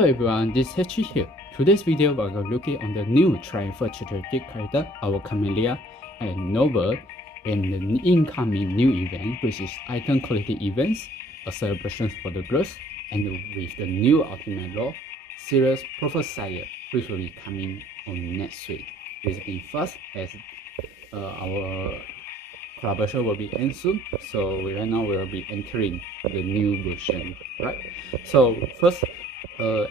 Hello everyone, this is Hechi here. Today's video we're going to look on the new Triumphal strategic character, our Camellia and Noble, and the incoming new event, which is Icon Quality Events, a celebration for the growth, and with the new Ultimate Law, Serious Prophesier, which will be coming on next week. This being fast as our collaboration will be end soon, so right now we will be entering the new version, right? So first,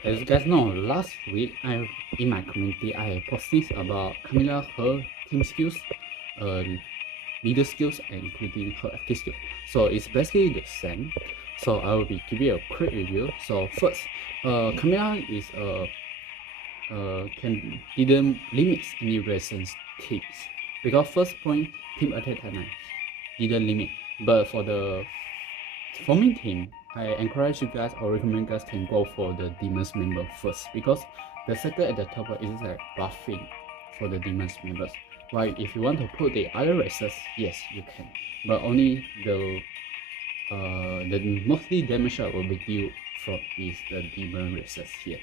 as you guys know, last week in my community I posted about Camilla, her team skills, leader skills, and including her active skill. So it's basically the same. So I will be giving you a quick review. So first, Camilla is didn't limit any resistance tips, because first point, team attack time didn't limit. But for the forming team, I encourage you guys or recommend you guys can go for the demons member first, because the second at the top is like buffing for the demons members. While if you want to put the other races, yes you can, but only the mostly damage that will be dealt from is the demon races here.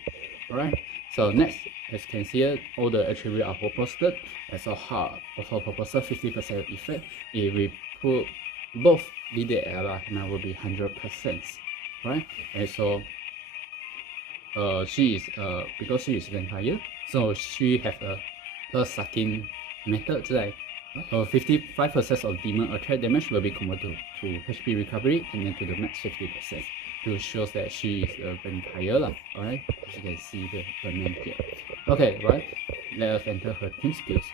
Alright, so next, as you can see here, all the attributes are proposed as a hard, also proposed 50% effect. If we put both leader and ally, now will be 100%, right? And so she is because she is vampire, so she have a sucking method, like 55% of demon attack damage will be converted to HP recovery and then to the max 50%, to show that she is a vampire lah. Alright, as you can see the name here. Okay, right, let us enter her team skills.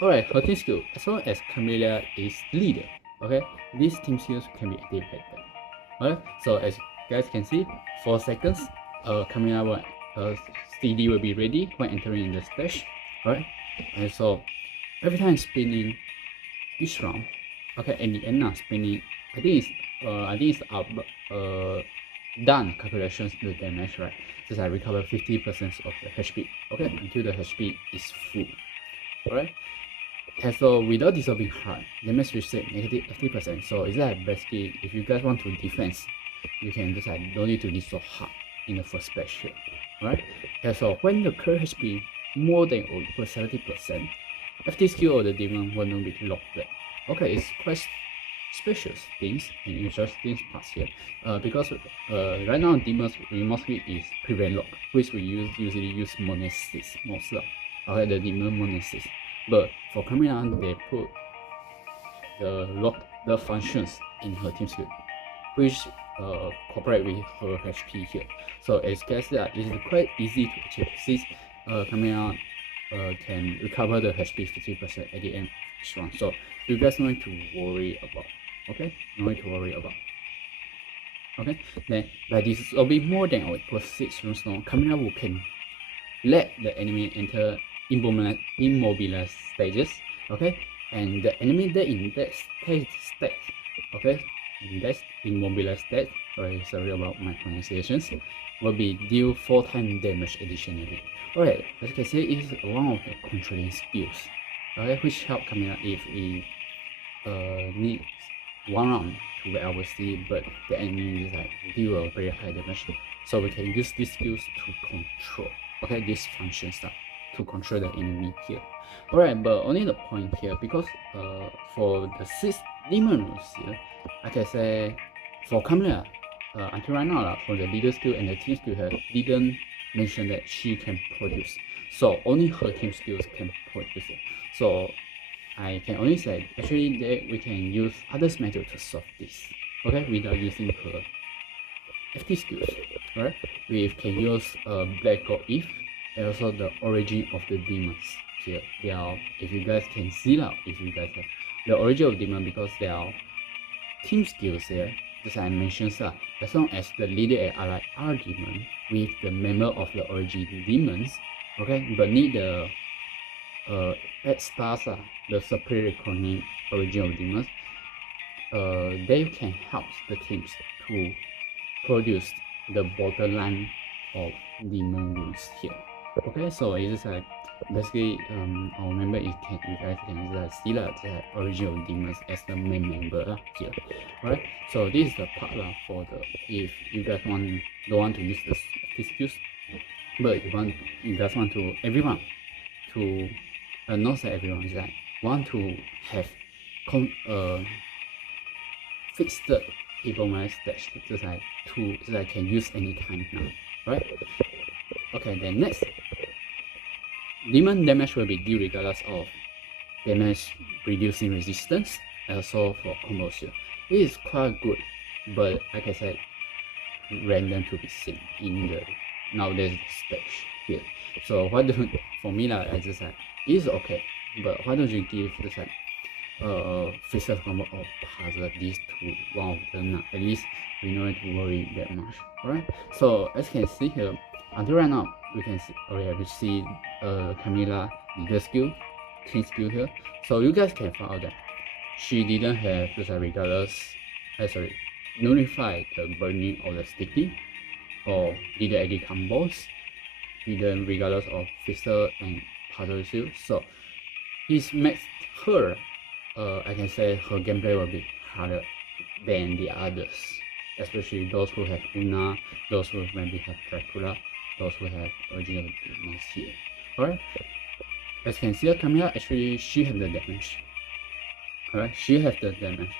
Alright, her team skill, as long as Camellia is leader, okay, these team skills can be activated. Alright, so as you guys can see, 4 seconds, Camellia will, CD will be ready when entering the stage. Alright, and so every time spinning each round, okay, in the end now spinning, I think it's up done calculations the damage, right? Just I recover 50% of the HP, okay, until the HP is full. Alright, and so without dissolving hard, damage reset negative 50%. So it's like basically if you guys want to defense, you can just like don't need to dissolve hard in the first splash here. Alright, and so when the current HP more than or equal 70%, FT skill of the demon will not be locked. Okay, it's quite special things and interesting parts here. Because right now demons we mostly is prevent lock, which we usually use monastics most of. Okay, the demon monastics. But for Camilla, they put the lock the functions in her team skill, which cooperate with her HP here. So as guys that it is quite easy to achieve, since Camilla can recover the HP 50% at the end of each round. So you guys don't need to worry about. Okay, no need to worry about. Okay, then by this will be more than or equal 6 rounds now, Camilla can let the enemy enter immobilized stages. Okay, and the enemy that in that state, okay, in that immobilized state, sorry about my pronunciations, will be deal 4 times damage additionally. Alright, as you can see, it is one of the controlling skills, okay, which help Camilla if we need 1 round to where our sleep, but the enemy is like deal a very high damage. So we can use these skills to control, okay, this function stuff to control the enemy here. Alright, but only the point here, because for the 6 demon rules here, I can say for Camilla, until right now, for the leader skill and the team skill here, didn't mention that she can produce. So only her team skills can produce it. So I can only say actually that we can use others method to solve this, okay, without using her FT skills. Alright, we can use Black God Eve and also the origin of the demons here. They are, if you guys can see now, if you guys have the origin of demon, because they are team skills here, as I mentioned, as long as the leader and ally are demon with the member of the origin demons, okay, but need the add stars, the superior reckoning origin of demons, they can help the teams to produce the borderline of demon rules here. Okay, so it is like basically our member you guys can see the original demons as the main member here. Right, so this is the part for the if you guys don't want to use the skills, but you guys want to everyone to not say everyone is like want to have fixed evil mind stage 就是like to can use anytime now, right? Okay, then next, demon damage will be dealt regardless of damage reducing resistance, also for combo shield. It is quite good, but like I said, random to be seen in the nowadays stage here. So why don't for me I just like it is okay, but why don't you give just like physical combo or puzzle these two, one of them at least we don't have to worry that much. Alright, so as you can see here, until right now we can see we see Camilla leader skill, king skill here. So you guys can find out that she didn't have just like regardless nullify the burning of the sticky or did any combos, didn't regardless of physical and puzzle skill. So this makes her I can say her gameplay will be harder than the others, especially those who have Una, those who maybe have Dracula, those who have original demons here. Alright, as you can see, Camilla actually she have the damage. Alright, she has the damage,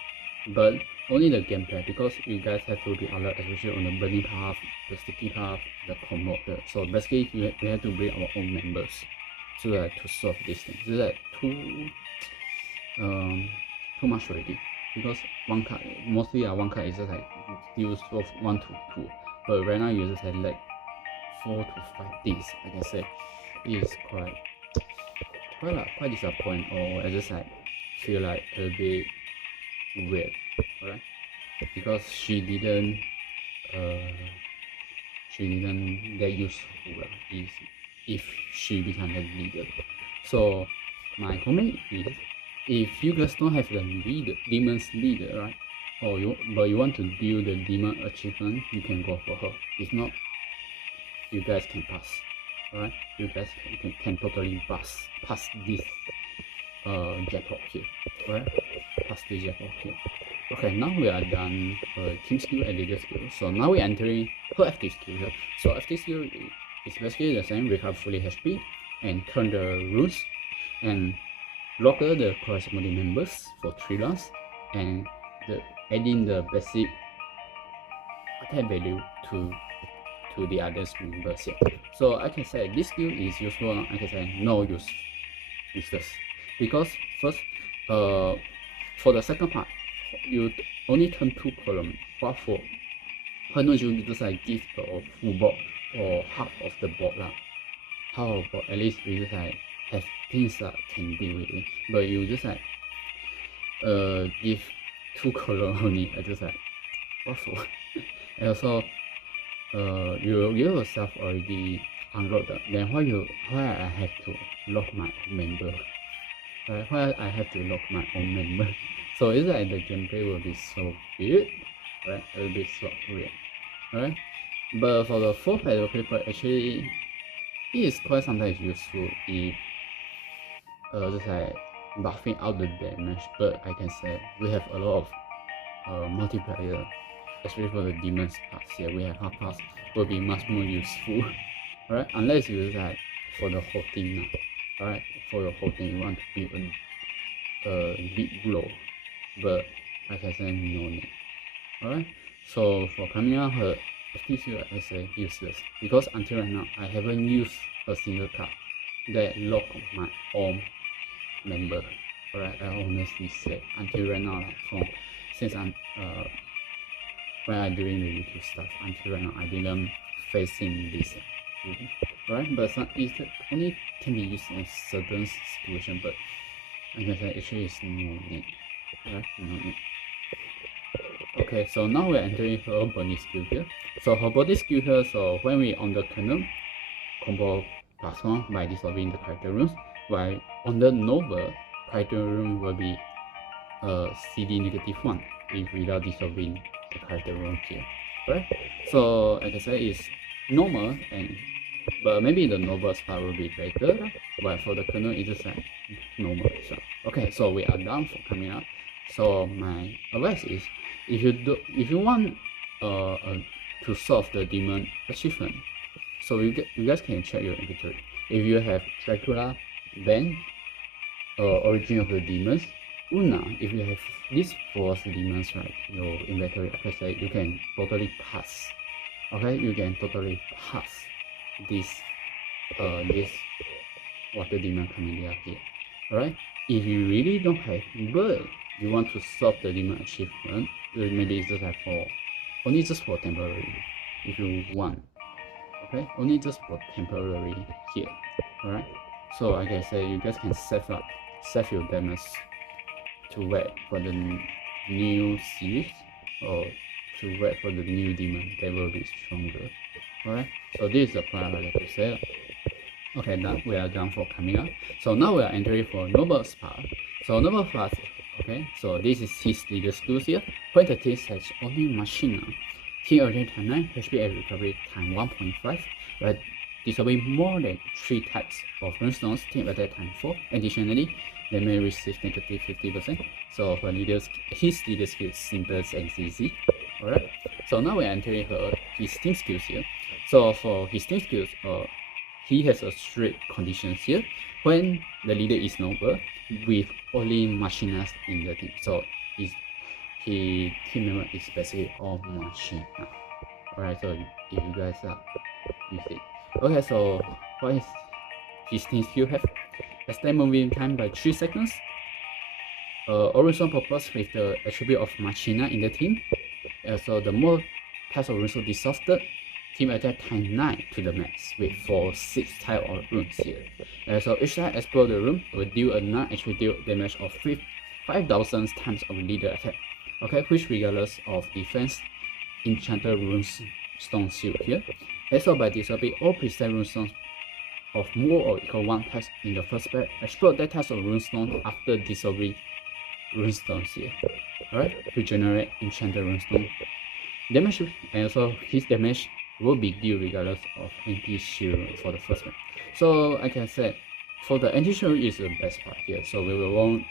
but only the gameplay, because you guys have to be alert, especially on the burning path, the sticky path, the combo. So basically, we have to bring our own members to solve this thing. It's like too much already, because one card mostly one card is just like used for 1 to 2, but right now you just have like 4 to 5 things. I can say it is quite disappointing, or I just like feel like a bit weird, alright, because she didn't that useful if she become a leader. So my comment is, if you guys don't have the demon's leader, right, but you want to do the demon achievement, you can go for her. If not, you guys can pass. Alright, you guys can totally pass this jackpot here. Alright, pass this jackpot here. Okay, now we are done team skill and leader skill. So now we're entering her active skill here. So active skill is basically the same: recover fully HP and turn the runes and locker the corresponding members for 3 rounds, and adding the basic attack value to the others members here. So I can say this skill is useful. I can say no useless, because first for the second part you only turn 2 columns. What for? Why don't you just like give the full board or half of the board half of the board, at least we just like have things that can deal with it, but you just like give 2 columns only. I just like what for? And also you yourself already unlocked that, then why I have to lock my own member? Why I have to lock my own member? So it's like the gameplay will be so weird, right? It will be so weird, right? But for the 4th battle paper, actually it is quite sometimes useful if just like buffing out the damage. But I can say we have a lot of multiplayer, especially for the demons parts here. We have half pass will be much more useful, right? Unless you just like for the whole team now, right? For your whole team you want to be a big blow, but like I said, no need. Alright, so for Camilla, her active skill I say useless, because until right now I haven't used a single card that lock my own member. Alright, I honestly say until right now, since I'm when I'm doing the YouTube stuff, until right now I didn't facing this. Right, but it only can be used in certain situation, but like I said, actually it's no need. Right, no need. Okay, so now we're entering her body skill here. So her body skill here, so when we on the cannon, combo +1 by dissolving the character runes, while on the novel, character rune will be CD -1 if without dissolving the character rune here. Right? So like I said, it's normal and but maybe the noble part will be better, but for the kernel it's just like normal as well. Okay, so we are done for coming up. So my advice is, if you want to solve the demon achievement, so you guys can check your inventory. If you have Dracula, Van, Origin of the Demons, Una, if you have these 4 demons, right, your inventory, okay, so you can totally pass. Okay, you can totally pass this water demon coming out here. Alright, if you really don't have, but you want to solve the demon achievement, maybe it's just like only just for temporary, if you want. Okay, only just for temporary here. Alright, so like I said, you guys can save your damage to wait for the new series, or to wait for the new demon that will be stronger. Alright, so this is the plan I like to say. Okay, now we are done for coming up. So now we are entering for Noble's part. So Noble part, okay, so this is his leader skills here. When the team has only Machina, team urgent time 9, HP and recovery time 1.5, but this will be more than 3 types of runestones, team attack time 4. Additionally, they may receive negative 50%. So for his leader skills simple and easy. Alright, so now we are entering his team skills here. So for his team skills, he has a strict conditions here. When the leader is noble, with only Machinas in the team. So his team member is basically all Machina. Alright, so if you guys are using. Okay, so what is his team skill have? Extend moving time by 3 seconds. Orison purpose with the attribute of Machina in the team. So the more types of runes disrupted, team attack time 9 to the max with 6 type of runes here. So each time explore the room will deal a non-HP deal damage of 5,000 times of leader attack. Okay, which regardless of defense, enchanted runes stone shield here. Also by disabling all preset runestones of more or equal 1 type in the first pack, explode that type of runestone after disabling runestones here. Alright, to generate enchanted runestone damage, and also his damage will be dealt regardless of anti-shield for the first one. So I can say for the anti-shield is the best part here. So we won't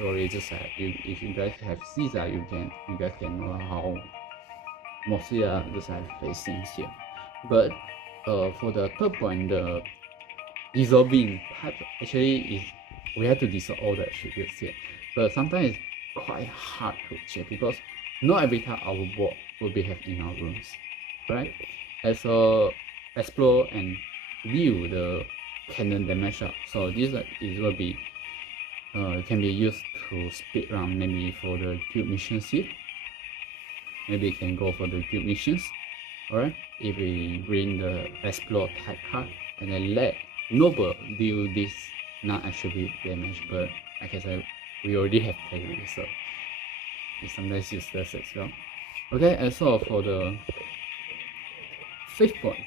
worry, just like if you guys have Caesar, you guys can know how mostly just like facing here. But for the third point, the dissolving type actually is we have to dissolve all the attributes here. But sometimes it's quite hard to check because not every time our board will be have enough rooms, right? Also explore and view the cannon damage up. So this will be can be used to speed run maybe for the guild missions here. Maybe you can go for the guild missions. Alright, if we bring the explore type card and then let Noble deal this non-attribute damage, but like I said, we already have played, so it's sometimes useless as well. Okay, and so for the 5th point,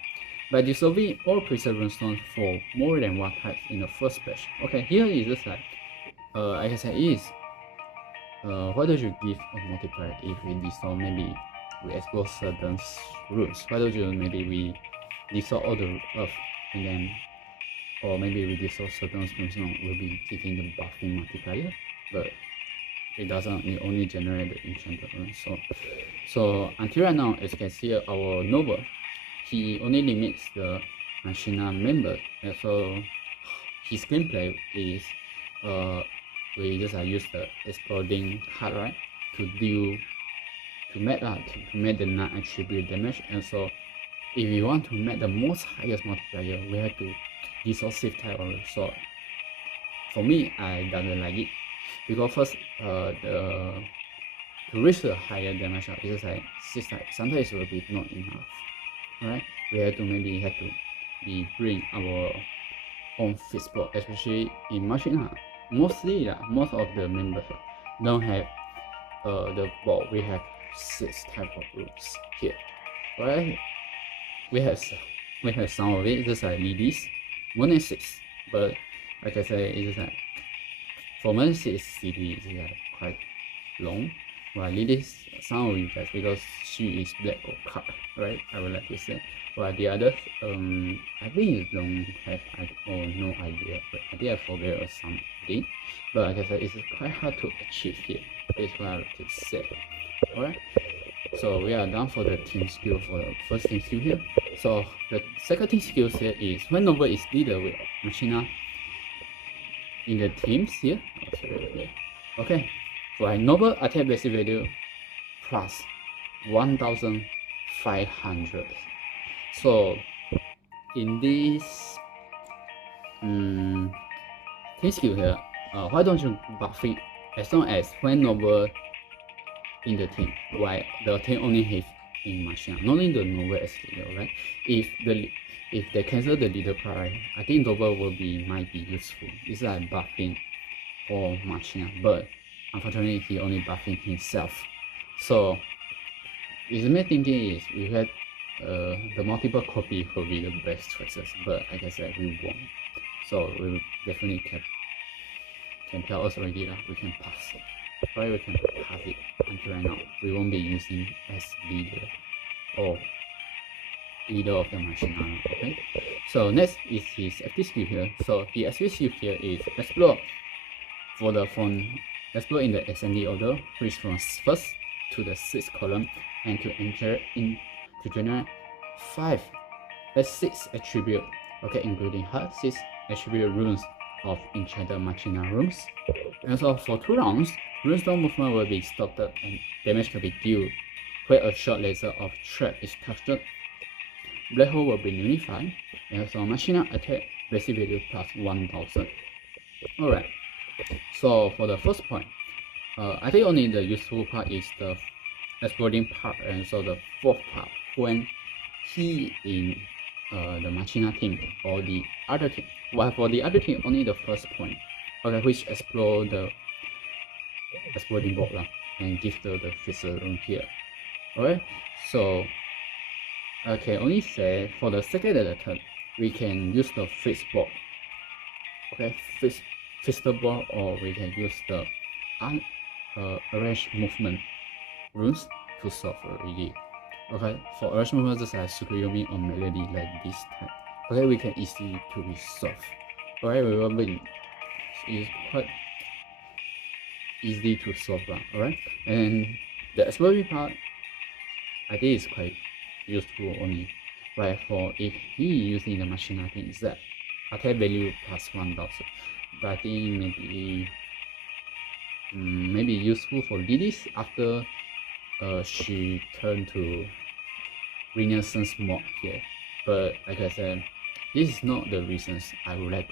by dissolving all preset runestones for more than 1 type in the first batch. Okay, here is just like I said, is why don't you give a multiplier if we dissolve, maybe we explore certain runes? Why don't you maybe we dissolve all the earth and then, or maybe we dissolve certain runes, will be giving the buffing multiplier, but it doesn't, it only generate the enchanted runes. So until right now, as you can see, our noble, he only limits the Machina member, and so his gameplay is we just use the exploding card, right, to make the non-attribute damage. And so if we want to make the most highest multiplier, we have to dissolve 6 type of. So for me, I don't like it because first to reach the higher damage, it's just like 6 type. Sometimes it will be not enough. Right, we have to bring our own fistball, especially in Machina. Mostly, most of the members don't have the ball. We have 6 type of rules here, right? We have some of it, just like ladies, more than 6. But like I said, it's just like for more than 6 CD is like quite long. well, Lily's some of you guys because she is black or cut, right? I would like to say. While the others, I think you don't have no idea, but I think I forget or something. But like I said, it's quite hard to achieve here. That's what I like to say. Alright. So we are done for the team skill for the first team skill here. So the second team skill here is when Nova is leader with Machina in the teams here. Oh, sorry, okay. For Nova attack basic value plus 1500. So in this team skill here, why don't you buff it as long as when Nova in the team, while the team only have in Machina, not in the Nova as leader, right? If they cancel the leader part, right, I think Nova might be useful. It's like buffing for Machina, but unfortunately he only buffing himself. So his main thinking is we had the multiple copy will be the best choices, but like I said, we won't. So we definitely can tell us already that we can pass it. Right, we can pass it until right now. We won't be using as leader or leader of the Machina. Okay. So next is his active skill here. So the active skill here is explore explore in the ascending order, which from first to the sixth column, and to generate 6 attribute, okay, including her 6 attribute runes of enchanted Machina rooms. And so for 2 rounds, runestone movement will be stopped and damage can be dealt where a short laser of trap is touched. Black hole will be nullified, and also Machina attack basic value plus 1000. Alright, so for the first point, I think only the useful part is the exploding part, and so the fourth part when he in the Machina team or the other team. While for the other team, only the first point, okay, which explode the exploding bolt and give the fixer room here. Alright, so I can only say for the second and the third, we can use the fixed bolt. Okay, fixed bolt, or we can use the arrange movement runes to solve already. Okay, for arrange movement, just like Tsukuyomi or Melody like this type. Okay, we can easily to be solved. Alright, remember it's quite easy to solve. Alright, and the exploding part, I think is quite useful only. Right, for if he using the Machina, I think is that attack value plus 1000. But I think maybe useful for Lilith after she turned to Renaissance mod here. But like I said, this is not the reasons I would like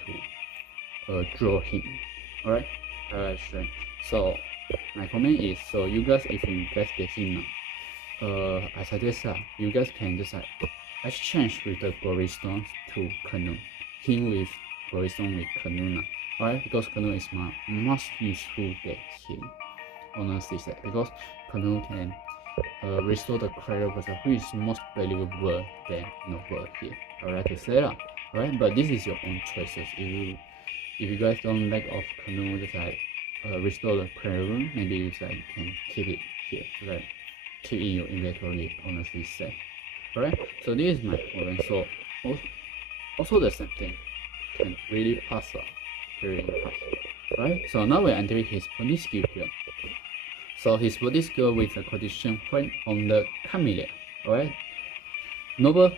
to draw him. Alright, sure. So my comment is, so you guys, if you guys get him now, I suggest you guys can just exchange with the Glory Stone to Canoe. Him with Glory Stone with Canoe. Alright, because Canoe is my most useful than him. Honestly said, because Canoe can restore the credit person who is most valuable than Noble here. Alright, to say that. Alright, but this is your own choices. If you guys don't like of Canoe, just restore the credit room, maybe you can keep it here. Right, keep in your inventory. Honestly say. Alright, so this is my point. So also the same thing can really pass up. Right, so now we're entering his body skill here. So his body skill with a condition point on the Camellia. Alright, Noble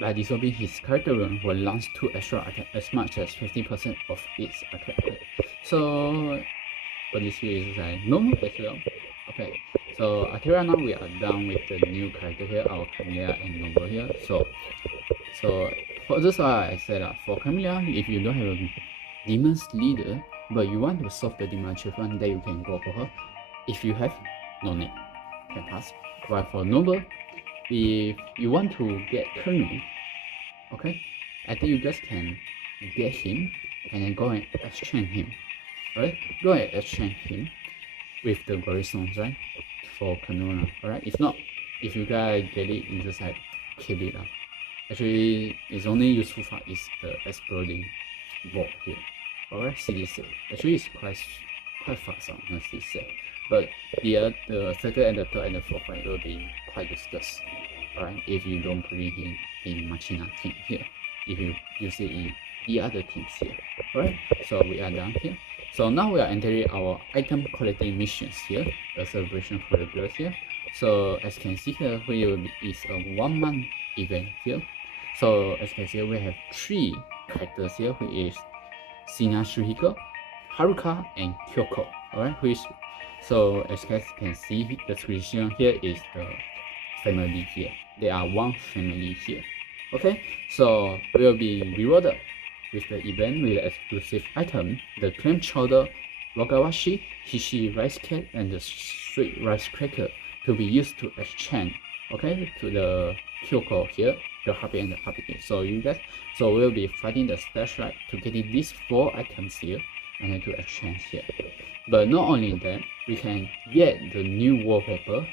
by disobeying his character rune will launch 2 extra attack as much as 50% of its attack rate. So body skill is normal as well. Okay, so until right now we are done with the new character here, our Camellia and Noble here. So for this I said for Camellia, if you don't have a demon's leader but you want to solve the demon achievement, then you can go for her. If you have, no need, can pass. But for Noble, if you want to get Colonel, okay, I think you guys can get him and then go and exchange him. Alright, go and exchange him with the Glory Stones, right? For Colonel, alright. If not, if you guys get it, you just keep it up. Actually, it's only useful for is the exploding bolt here. Alright, CD6. Actually, it's quite fast, honestly say. but the second and the third and the fourth one will be quite useless. Alright, if you don't put it in Machina team here, if you use it in the other teams here. Alright, so we are done here. So now we are entering our item collecting missions here, a celebration for the girls here. So as you can see here, is a 1 month event here. So as you can see, we have 3 characters here, which is Shina Shuhiko, Haruka, and Kyoko. Alright, so as you guys can see, the description here is the family here. They are one family here. Okay, so we will be rewarded with the event with the exclusive item, the clam chowder, wagawashi, hishi rice cake, and the sweet rice cracker to be used to exchange, okay, to the Kyoko here, the happy and the happy cake. So we'll be fighting the stage right to getting these 4 items here and then to exchange here. But not only that, we can get the new wallpaper,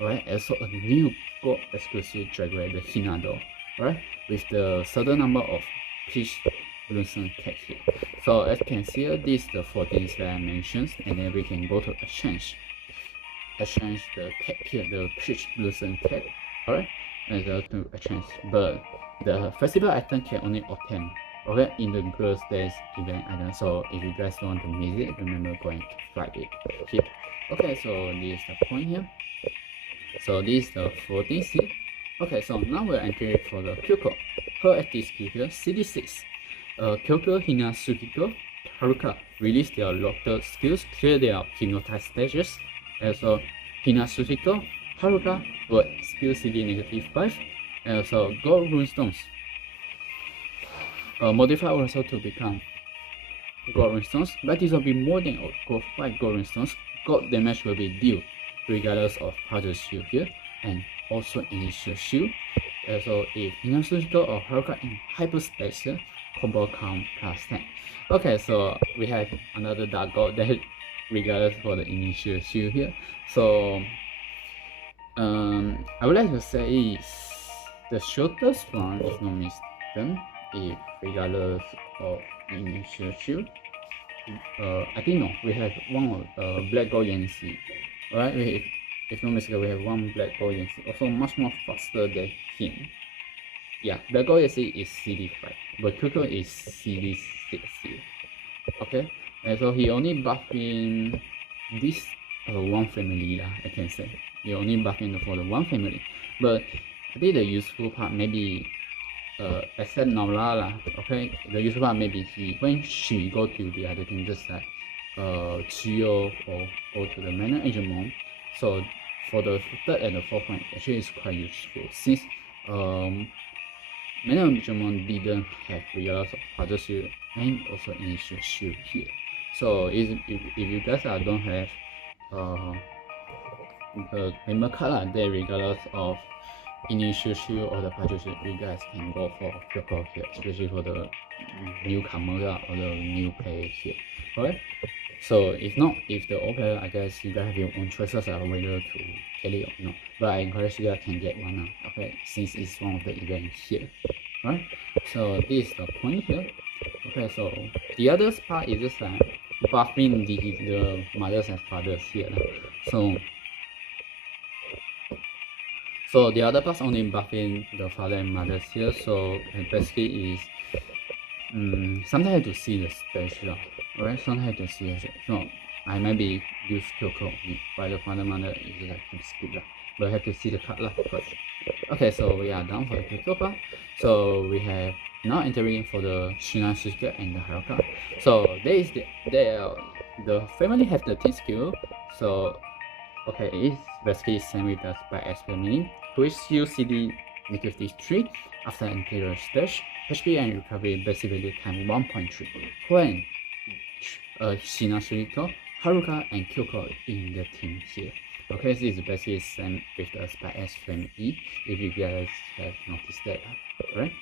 alright, also a new gold exclusive drag rate, the Hinado, alright, with the certain number of peach blossom cake here. So as you can see, these are the 4 things that I mentioned, and then we can go to exchange the cake here, the peach blossom cake, alright, and to exchange. But the festival item can only obtain, okay, in the girls' days event item. So if you guys want to miss it, remember going to flag it here. Okay, so this is the point here. So this is the 4 things here. Okay, so now we're entering for the Kyoko. Her active skill here, CD6. Kyoko, Hina, Sukiko, Haruka release their locked skills, clear their hypnotized stages. And so Hina, Sukiko, Haruka will skill CD -5. And also gold runestones. Modify also to become gold runestones, but this will be more than 5 gold runestones. Gold damage will be dealt regardless of partial shield here, and also initial shield. So if Hinasushiko or Haruka in hyperspace here, combo count +10. Okay, so we have another dark gold that regardless for the initial shield here. So I would like to say is the shortest one, if not mistaken, if regardless of initial shield. I think no, we have one black gold Yancy. Alright, if not mistaken, we have 1 black gold Yancy, also much more faster than him. Yeah, black gold Yancy is CD5, but Kyoko is CD6 here. Okay, and so he only buffing this 1 family I can say. He only buffing for the 1 family, but I think the useful part maybe except Naula okay, the useful part maybe when she go to the other thing, just like Chiyo or go to the Manor Agent mode. So for the 3rd and the 4th one, actually it's quite useful since Manor Agent mode didn't have regardless of other shield and also initial shield here. So if you guys don't have the member card there, regardless of initial shield or the partial shield, you guys can go for Kyoko here, especially for the newcomer or the new player here. Alright, so if the old player, I guess you guys have your own choices whether to get it or not, but I encourage you guys can get one now, okay, since it's one of the events here. Alright, so this is the point here. Okay, so the other part is just like buffing the mothers and fathers here. So the other parts only buffing the father and mothers here. So basically is sometimes I have to see the stage, alright. Sometimes I have to see the stage. So I maybe use Kyoko, but the father mother is like to skip, but I have to see the card first. Okay, so we are done for the Kyoko part. So we have now entering for the Shina, Shusuke, and the Haruka. So the family have the T skill. So okay, it's basically same with the Spy X family, which you CD -3 after anterior stage. HP and recovery basic value time 1.3 when Shina, Shuito, Haruka, and Kyoko in the team here. Okay, this is basically same with the Spy X family, if you guys have noticed that, right?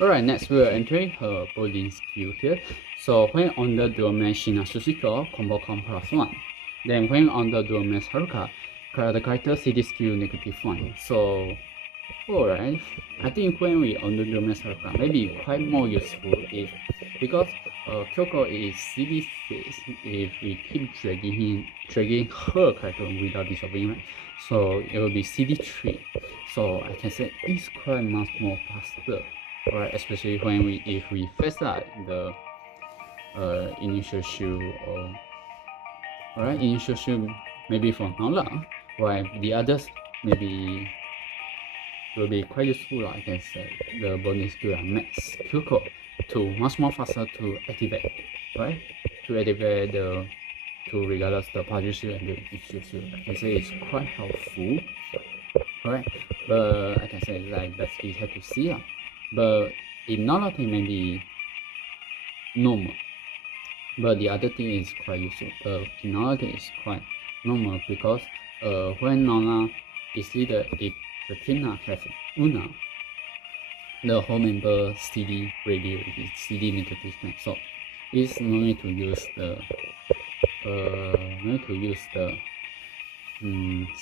Alright, next we are entering her bowling skill here. So when on the dual mass Shina Sushiko, combo count +1. Then when on the dual mass Haruka, the character CD skill -1. So alright, I think when we on the dual mass Haruka, maybe quite more useful if because Kyoko is CD6. If we keep dragging her character without dissolving, right? So it will be CD3. So I can say it's quite much more faster, alright? Especially when if we face out the initial shield or alright, initial shield maybe for now lah, while the others maybe will be quite useful, I can say. The bonus skill are max Kyoko to much more faster to activate, right? To activate the regardless the partial shield and the initial shield. I can say it's quite helpful. Alright, but I can say like basically have to see lah. But in another thing maybe normal. But the other thing is quite useful. In another thing is quite normal because when Nana is either if the team have Una, the whole member CD radio is CD negative, so it's no need to use the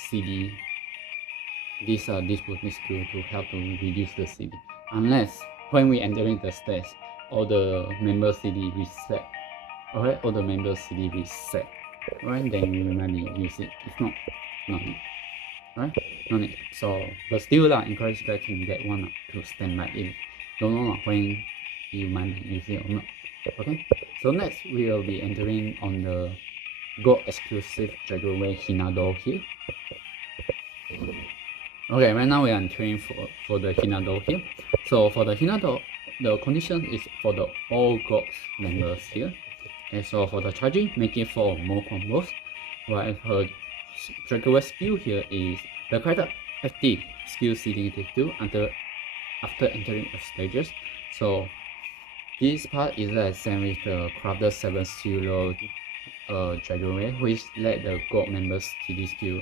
CD. This bonus skill to help to reduce the CD. Unless when we entering the stage, all the member CD reset. Alright, all the member CD reset. Alright, then we might use it. If not, no need. Alright, no need. So, but still encourage you guys to get one to stand by if don't know when you might use it or not. Okay, so next we will be entering on the Gold exclusive Dragonway Hinado here. Okay, right now we are entering for the Hinado here. So for the Hinado, the condition is for the all gods members here. And so for the charging, make it for more combos. While her Dragonway skill here is the character active skill CD -2 after entering a stages. So this part is the same with the crafted 7-0 Dragonway, which let the god members CD skill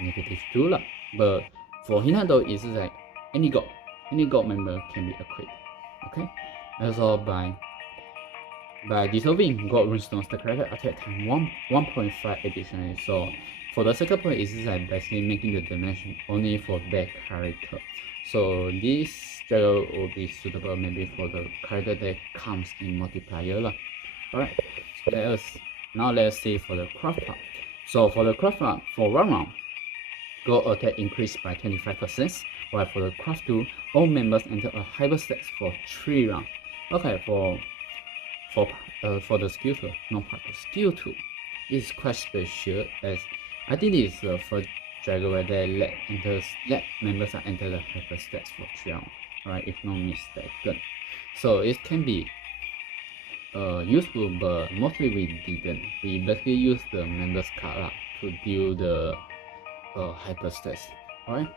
-2 lah. But for Hinado, it's like any god member can be equipped. Okay, also by dissolving god runestones, the character attack time 1.5 additionally. So for the second point, it's like basically making the damage only for that character. So this dragon will be suitable maybe for the character that comes in multiplier lah. Alright, so now let's see for the craft part. So for the craft part, for 1 round, gold attack increased by 25%, while for the craft 2, all members enter a hyper stats for 3 rounds. Okay, for the skill 2, no part, the skill 2 is quite special, as I think this is the first Dragonway that let members enter the hyper stats for 3 rounds, right, if not mistaken. So it can be useful, but mostly we didn't. We basically use the members card to deal the hyper stats. Alright,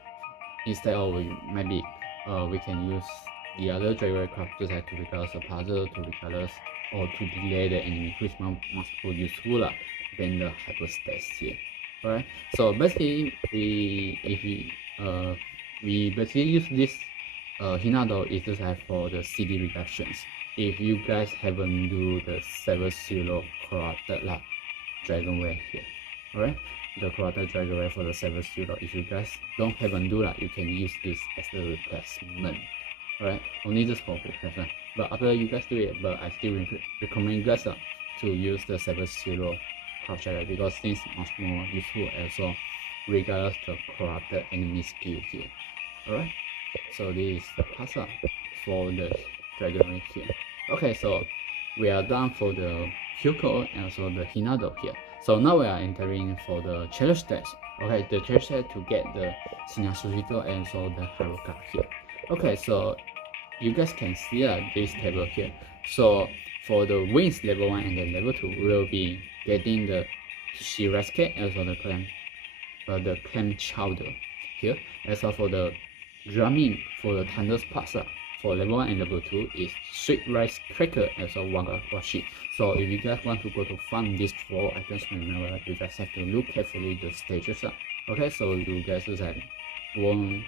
instead of maybe we can use the other Dragonway craft just like to regardless of puzzle, to regardless or to delay the enemy, which much more useful than the hyper stats here. Alright, so basically we basically use this Hinado is just like for the CD reductions. If you guys haven't do the 7-0 corrupted Dragonway here, alright, the corrupted Dragonway for the 7-0. If you guys haven't do you can use this as the replacement. Alright, only just for replacement. But after you guys do it, but I still recommend you guys to use the 7-0 craft Dragonway because this is much more useful also regardless the corrupted enemy skill here. Alright, so this is the pass for the Dragonway here. Okay, so we are done for the Kyoko and also the Hinado here. So now we are entering for the challenge stage. Okay, the challenge stage to get the Shinasuhito and also the Haruka here. Okay, so you guys can see this table here. So for the wings level 1 and then level 2, we will be getting the Shirasuke and also the clam chowder here. As well for the drumming for the thunder's parts for level 1 and level 2 is sweet rice cracker as a wagawashi. So if you guys want to go to farm these 4 items, remember you guys have to look carefully the stages Okay, so you guys just won't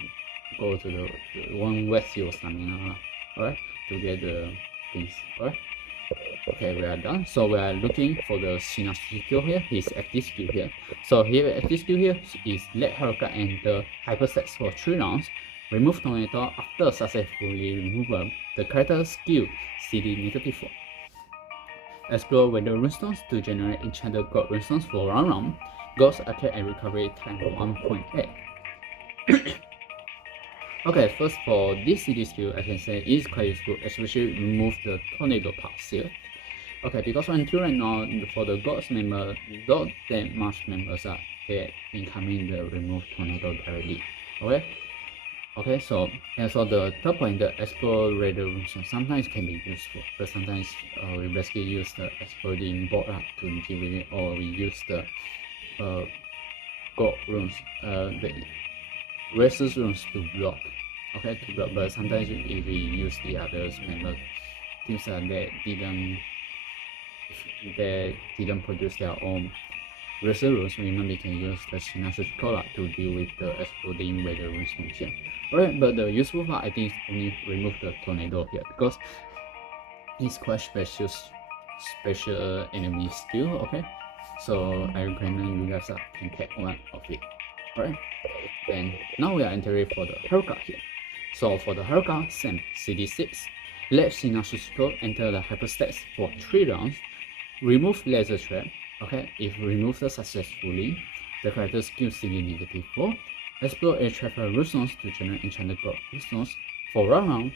go to won't waste your stamina alright, to get the things. Alright, okay, we are done. So we are looking for the Shinasuke skill here, his active skill here. So here active skill here is let Haruka enter hyper sets for 3 rounds. Remove tornado after successfully removal, the character skill CD -4. explore weather runestones to generate enchanted god runestones for 1 round. God's attack and recovery time 1.8. Okay, first for this CD skill, I can say it is quite useful, especially remove the tornado parts here. Okay, because until right now, for the Gods member, not that much members are there incoming the remove tornado directly. Okay, so and so the third point, the explore radar runes sometimes can be useful, but sometimes we basically use the exploding board to deal with it, or we use the God runes, the resist runes to block. Okay, to block, but sometimes if we use the others member things that didn't produce their own resist runes, we can use the Sinashu Cola to deal with the exploding weather runes here. Alright, but the useful part I think is only remove the tornado here, because it's quite special enemy skill. Okay, so I recommend you guys can take one of it. Alright, then now we are entering for the Haruka here. So for the Haruka, same CD6. Let Sinashu enter the hyperstats for 3 rounds. Remove laser trap. Okay, if removed successfully, the character's skill CD -4. Explore a traveler runestones to generate enchanted god runestones for 1 round.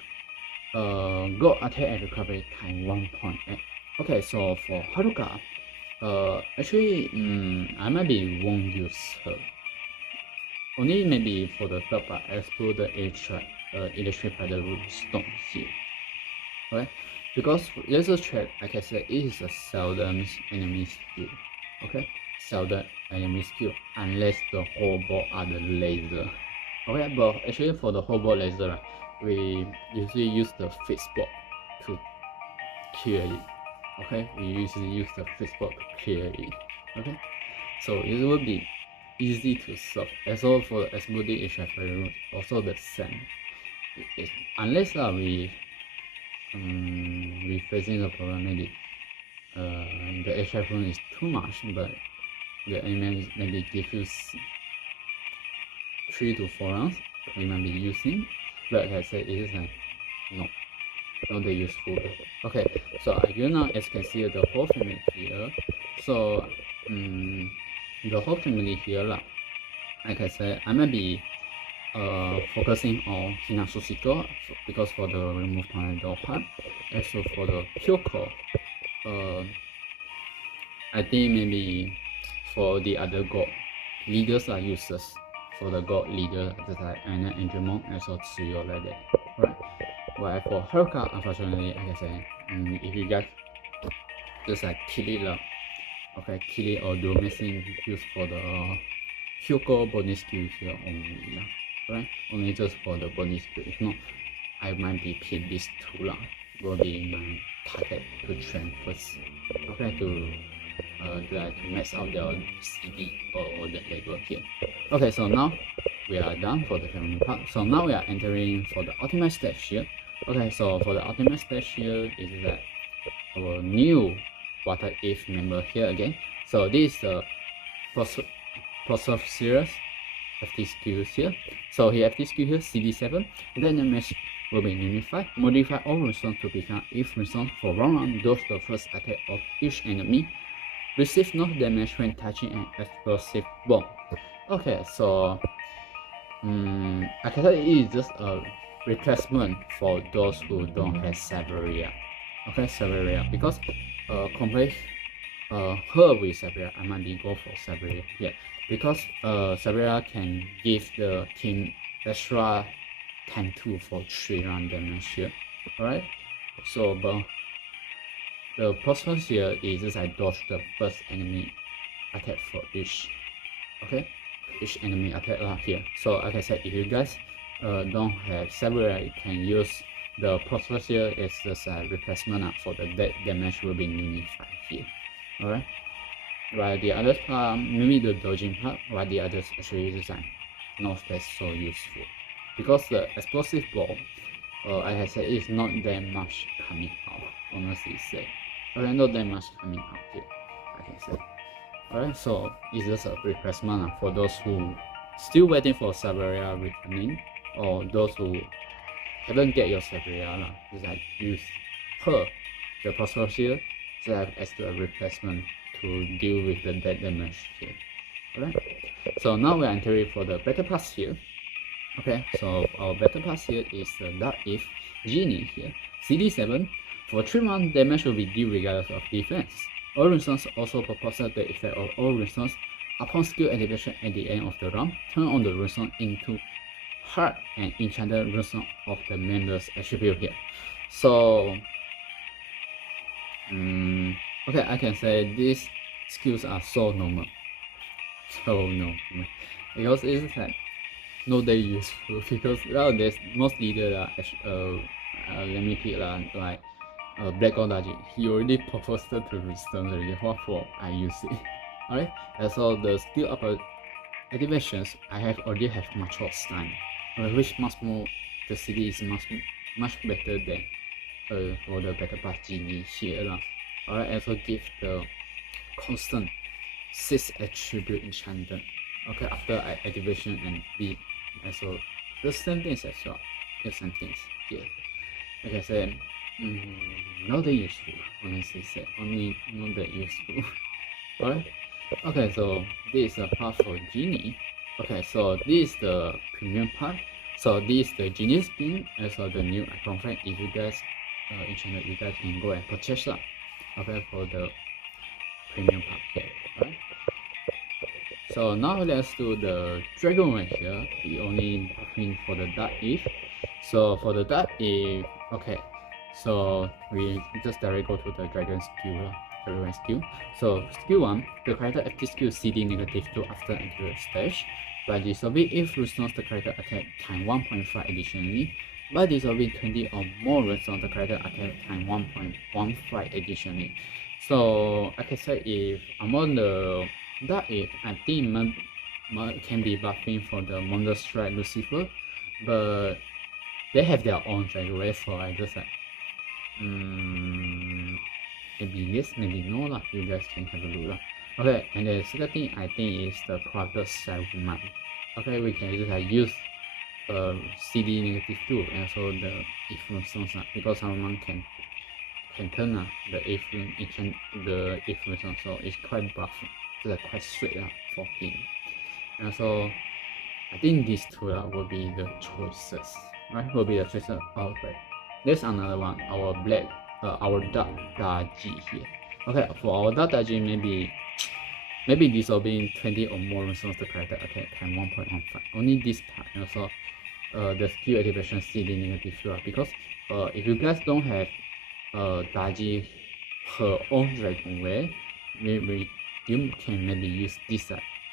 God attack and recovery time 1.8. Okay, so for Haruka, actually, I maybe won't use her. Only maybe for the third part, explore the electric by the runestone here. Okay, because laser trap, like I said, it is a seldom enemy skill. Okay, seldom enemy skill unless the whole board are the laser. Okay, but actually for the whole board laser, right, we usually use the fixed board to clear it. Okay, we usually use the fixed board to clear it. Okay, so it will be easy to solve. As well for the exploding HF room, also the same. Unless we facing the problem, maybe the HF room is too much, but the enemy maybe give you 3 to 4 rounds we might be using, but like I said, it is like not that useful. Okay, so again now, as you can see the whole family here. So the whole family here, like I said, I might be focusing on Hinasushiko because for the remove tornado part. Also for the Kyoko, I think maybe for the other god leaders are useless. For the god leader, just like Anna, Angemon, and so Tsuyo like that. Right. But for Haruka, unfortunately, like I said, if you guys just like kill it, okay, kill it or do missing use for the Kyoko bonus skill here only, right? Only just for the bonus skill. If not, I might be pick these 2 will be my target to train first. Okay, to max out their CD or the level here. Okay, so now we are done for the family part. So now we are entering for the ultimate stage here. Okay, so for the ultimate stage here is that our new Water If member here again. So this is the Prosoph series FT skills here. So he FT skill here CD7, and then the match will be unified. Modify all runestones to become if runestone for 1 round. Dodge the first attack of each enemy. Receive no damage when touching an explosive bomb. Okay, so I can tell it is just a replacement for those who don't have Saveria. Okay, Saveria, because compare her with Saveria, I might be go for Saveria here, because Saveria can give the team extra time 2 for 3 round damage here. Alright, so but the process here is just I dodge the first enemy attack for each enemy attack here. So like I said, if you guys don't have Saveria, you can use the process here as just a replacement for the dead damage will be unified here. Alright, while the others part, maybe the dodging part, while the others actually just not that so useful, because the explosive ball, like I said, is not that much coming out, honestly say. Okay, not that much coming out here, like I said. Alright, so it's just a replacement for those who still waiting for Saveria returning, or those who haven't get your Saveria, just like use her, the process here, serve as the replacement to deal with the dead damage here. Alright, so now we're entering for the battle pass here. Okay, so our battle pass here is the Dark Eve Genie here. CD7, for 3 rounds, damage will be dealt regardless of defense. All runestones also possess the effect of all runestones. Upon skill activation at the end of the round, turn on the runestone into hard and enchanted runestone of the member's attribute here. So, okay, I can say these skills are so normal. Because it's like not that useful, because nowadays most leaders are let me pick like Black Godaji, he already proposed to restore already. What for I use it. Alright, and so the skill up activations I have already have much more stun, which much more the CD is much better than for the Battle Pass Genie here. Alright, also give the constant 6 attribute enchantment. Okay, after activation and B, and so the same things as well. The same things here. Okay, so not that useful, honestly said. Only not that useful. Alright. Okay, so this is the part for Genie. Okay, so this is the premium part. So this is the Genie skin, and so the new icon frame. If you guys interested, you guys can go and purchase that. Okay, for the premium part here. Alright. So now let's do the dragon right here. We only buffing for the Dark Eve. So for the Dark Eve, okay. So we just directly go to the dragon skill. So skill 1, the character active skill CD -2 after entering the stage. By dissolving if runestones, the character attack time 1.5 additionally. By dissolving 20 or more runestones, the character attack time 1.15 additionally. So I can say if I'm on the Dark Eve, I think can be buffing for the Monster Strike Lucifer, but they have their own Dragon, so I just like maybe yes, maybe no lah. You guys can have a look lah. Okay, and the second thing I think is the Quarter Saruman. Okay, we can just use CD -2 and also the influence because Saruman can turn the influence, so it's quite buff, so it's quite sweet for him. And so I think these two will be the choices, right? Will be the choices. Okay, there's another one, our Dark Daji here. Okay, for our Dark Daji, maybe dissolving 20 or more runestones, the character attack time 1.15. Only this part, and also the skill activation CD -2, because if you guys don't have Daji her own dragon way, maybe you can maybe use this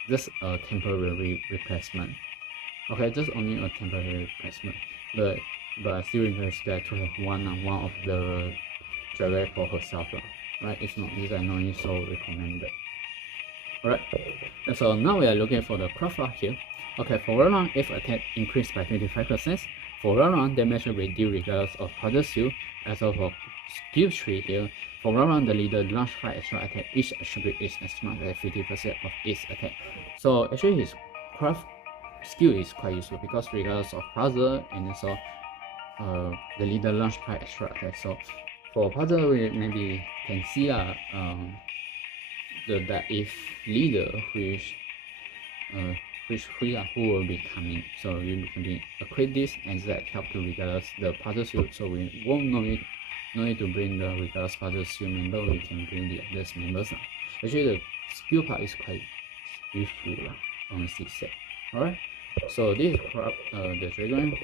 just a temporary replacement. Okay, just only a temporary replacement, but I still encourage that to have one of the dragon for herself, right? If not, this is not so recommended. Alright, so now we are looking for the Crawford here. Okay, for round if attack increased by 25%, for round damage will be dealt regardless of other skill. As for skill tree here, for round the leader launch 5 extra attack, each attribute is as much as 50% of its attack. So actually his craft skill is quite useful because regardless of puzzle and also the leader launch 5 extra attack. So for puzzle we maybe can see the Dark Eve leader who will be coming. So you can equip this and that help to regardless the puzzle suit. So we won't no need to bring the regardless puzzle suit member. We can bring the others members. Actually, the skill part is quite useful, honestly said. Alright. So this is the dragon,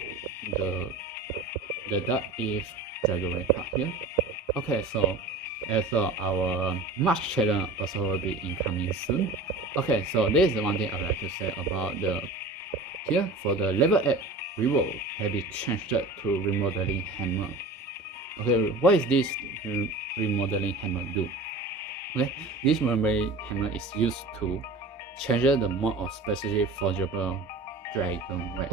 the Dark Eve dragon part here. Okay, so as our March challenge also will be incoming soon. Okay, so this is one thing I would like to say about the here for the level 8 reward have been changed to remodeling hammer. Okay, what is this remodeling hammer do? Okay, this remodeling hammer is used to change the mode of specific forgeable dragon way.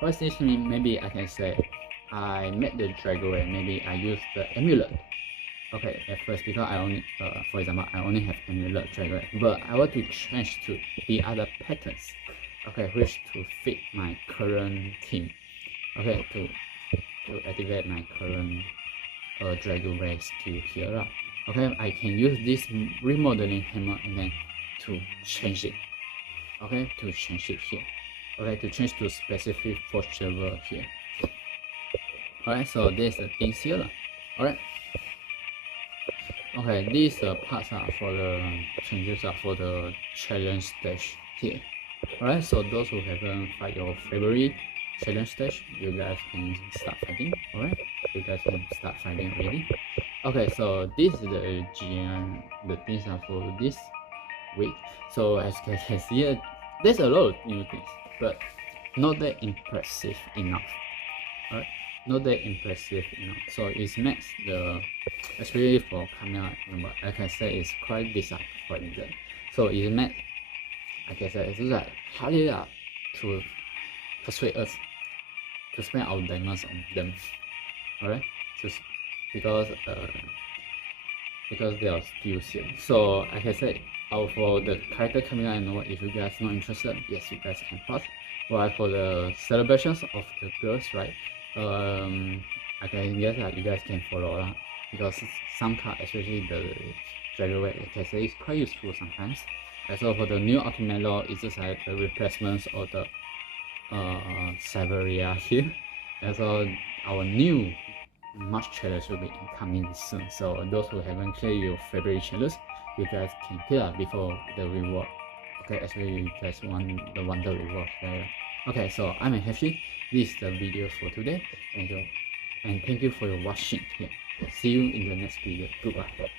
What does this mean? Maybe I can say I made the dragon way, maybe I use the amulet. Okay, at first because I only, for example, I only have amulet dragon, but I want to change to the other patterns. Okay, which to fit my current team. Okay, to activate my current dragon ray skill here. Okay, I can use this remodeling hammer and then to change it. Okay, to change it here. Okay, to change to specific force level here. Alright, so there's the things here. Alright. Okay, these parts are for the changes are for the challenge stage here. Alright, so those who haven't fight your favorite challenge stage, you guys can start fighting. Alright, you guys can start fighting already. Okay, so this is the GM, the things are for this week. So as you can see, there's a lot of new things, but not that impressive enough. Alright, not that impressive enough. So it's makes the, especially for camera, like I said, it's quite disappointing. So it makes, like I said, it's like harder to persuade us to spend our diamonds on them. Alright, just because they are still here. So like I said, for the character coming out, and if you guys not interested, yes, you guys can pass. But for the celebrations of the girls, right? I can guess that you guys can follow because some cards, especially the graduate, like I say, is quite useful sometimes. And so for the new ultimate law, it's just like the replacements of the Siberia here. And so our new March challenge will be incoming soon. So those who haven't cleared your February challenge, you guys can clear before the reward. Okay, actually you guys want the wonder reward. Yeah. Okay, so I'm Hashi. This is the video for today, and thank you for your watching. Yeah. See you in the next video. Goodbye.